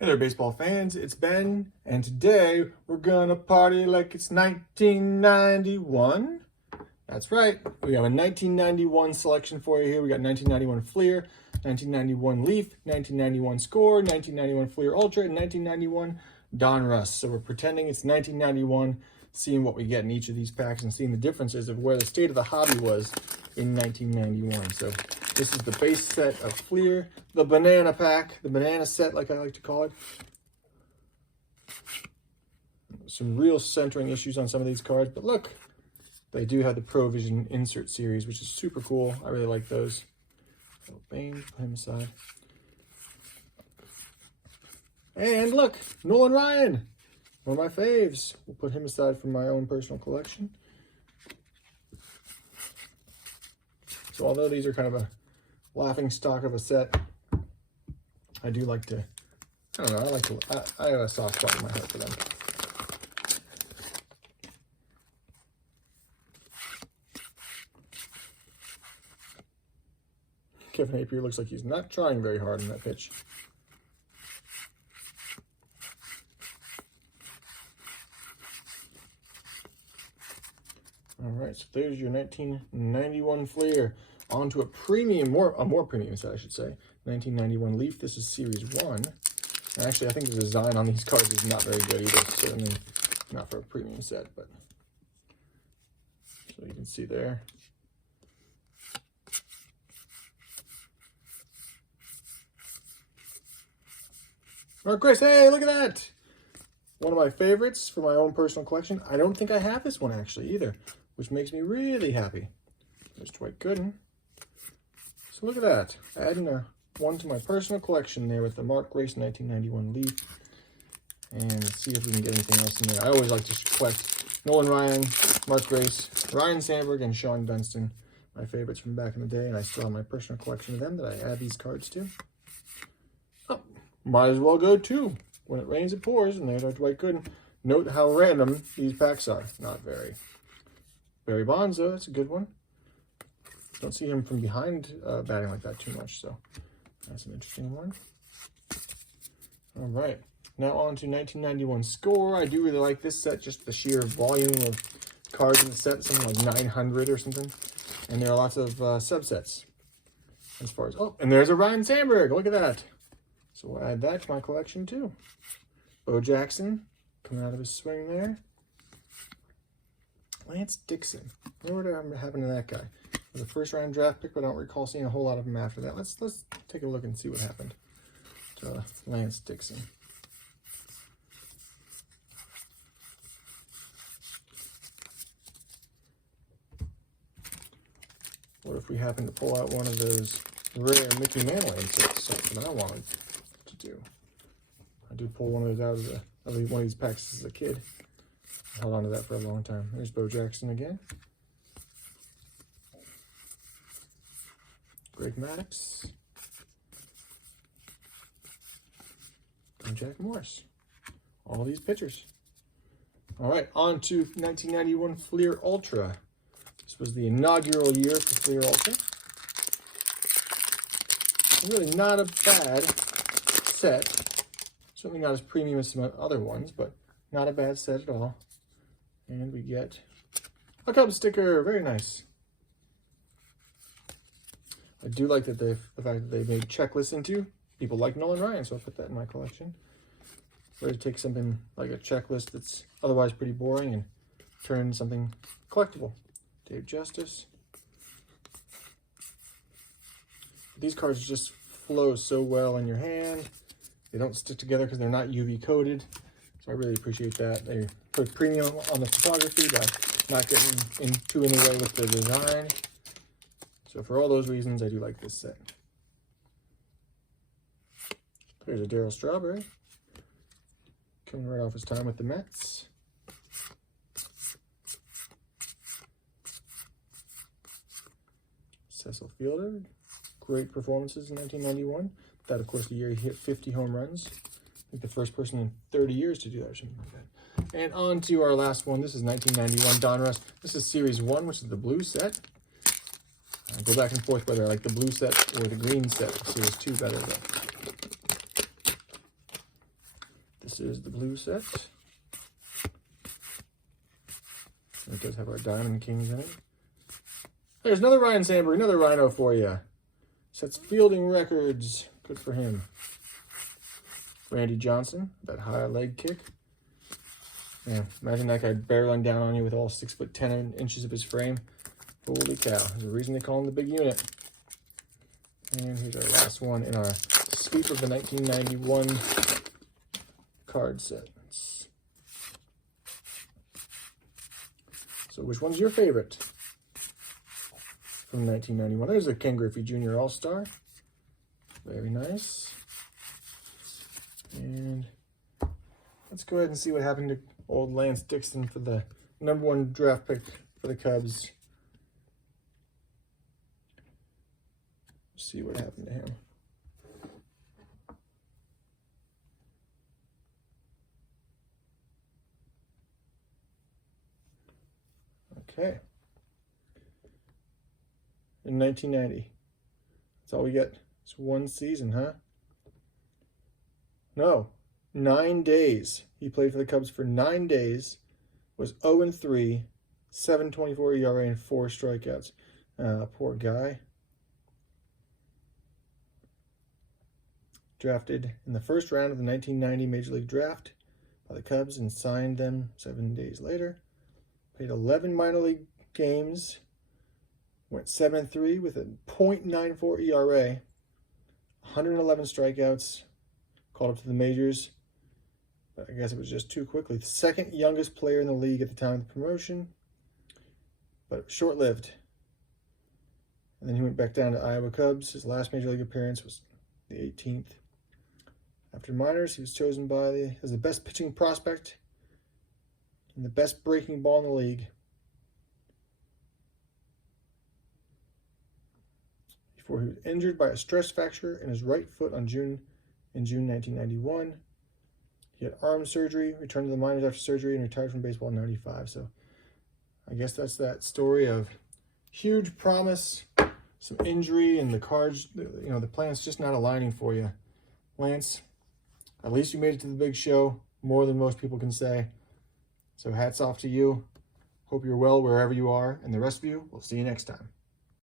Hey there, baseball fans. It's Ben, and today we're gonna party like it's 1991. That's right. We have a 1991 selection for you here. We got 1991 Fleer, 1991 Leaf, 1991 Score, 1991 Fleer Ultra, and 1991 Donruss. So we're pretending it's 1991, seeing what we get in each of these packs and seeing the differences of where the state of the hobby was in 1991. So this is the base set of Fleer, the banana pack, the banana set like I like to call it. Some real centering issues on some of these cards, but look, they do have the Provision insert series, which is super cool. I really like those. So bang, put him aside. And look, Nolan Ryan, one of my faves. We'll put him aside from my own personal collection. So although these are kind of a laughing stock of a set, I do like to, I don't know, I have a soft spot in my heart for them. Kevin Napier looks like he's not trying very hard in that pitch. All right, so there's your 1991 Fleer. On to a premium, a more premium set, I should say. 1991 Leaf. This is Series 1. And actually, I think the design on these cards is not very good either. Certainly not for a premium set, but so you can see there. Mark Grace, hey, look at that! One of my favorites for my own personal collection. I don't think I have this one actually either, which makes me really happy. There's Dwight Gooden. So look at that. Adding one to my personal collection there with the Mark Grace 1991 Leaf. And see if we can get anything else in there. I always like to collect Nolan Ryan, Mark Grace, Ryan Sandberg, and Sean Dunston. My favorites from back in the day, and I still have my personal collection of them that I add these cards to. Oh, might as well go too. When it rains, it pours, and there's our Dwight Gooden. Note how random these packs are. Not very. Barry Bonds, though, that's a good one. Don't see him from behind batting like that too much, so that's an interesting one. All right, now on to 1991 Score. I do really like this set, just the sheer volume of cards in the set, something like 900 or something. And there are lots of subsets as far as, oh, and there's a Ryan Sandberg, look at that. So we'll add that to my collection too. Bo Jackson, coming out of his swing there. Lance Dickson, what happened to that guy? It was a first round draft pick, but I don't recall seeing a whole lot of him after that. Let's take a look and see what happened to Lance Dickson. What if we happen to pull out one of those rare Mickey Mantle inserts that I wanted to do? I did pull one of those out of one of these packs as a kid. I held on to that for a long time. There's Bo Jackson again. Greg Maddux. And Jack Morris. All these pitchers. All right, on to 1991 Fleer Ultra. This was the inaugural year for Fleer Ultra. Really not a bad set. Certainly not as premium as some other ones, but not a bad set at all. And we get a Cubs sticker. Very nice. I do like that the fact that they made checklists into. People like Nolan Ryan, so I'll put that in my collection. Ready to take something like a checklist that's otherwise pretty boring and turn into something collectible. Dave Justice. These cards just flow so well in your hand. They don't stick together because they're not UV coated. So I really appreciate that. They put premium on the photography by not getting into any way with the design. So for all those reasons, I do like this set. There's a Darryl Strawberry. Coming right off his time with the Mets. Cecil Fielder. Great performances in 1991. That, of course, the year he hit 50 home runs. I think the first person in 30 years to do that or something like that. And on to our last one. This is 1991 Donruss. This is Series 1, which is the blue set. I go back and forth whether I like the blue set or the green set. Series 2 better, but This is the blue set. It does have our Diamond Kings in it. There's another Ryan Sandberg, another Rhino for you. Sets fielding records. Good for him. Randy Johnson, that high leg kick. Man, imagine that guy barreling down on you with all 6'10" of his frame. Holy cow. There's a reason they call him the big unit. And here's our last one in our sweep of the 1991 card sets. So which one's your favorite from 1991? There's a Ken Griffey Jr. All-Star. Very nice. And let's go ahead and see what happened to old Lance Dickson for the #1 draft pick for the Cubs. See what happened to him. Okay. In 1990. That's all we get. It's one season, huh? No. 9 days. He played for the Cubs for 9 days. Was 0-3, 7.24 ERA, and 4 strikeouts. Poor guy. Drafted in the first round of the 1990 Major League Draft by the Cubs and signed them 7 days later. Played 11 minor league games. Went 7-3 with a .94 ERA. 111 strikeouts. Called up to the majors. But I guess it was just too quickly. The second youngest player in the league at the time of the promotion. But short-lived. And then he went back down to Iowa Cubs. His last Major League appearance was the 18th. After minors, he was chosen as the best pitching prospect and the best breaking ball in the league. Before he was injured by a stress fracture in his right foot in June 1991. He had arm surgery, returned to the minors after surgery, and retired from baseball in 95. So I guess that's that story of huge promise, some injury, and the cards, the plan's just not aligning for you. Lance, at least you made it to the big show, more than most people can say. So hats off to you. Hope you're well wherever you are, and the rest of you, we'll see you next time.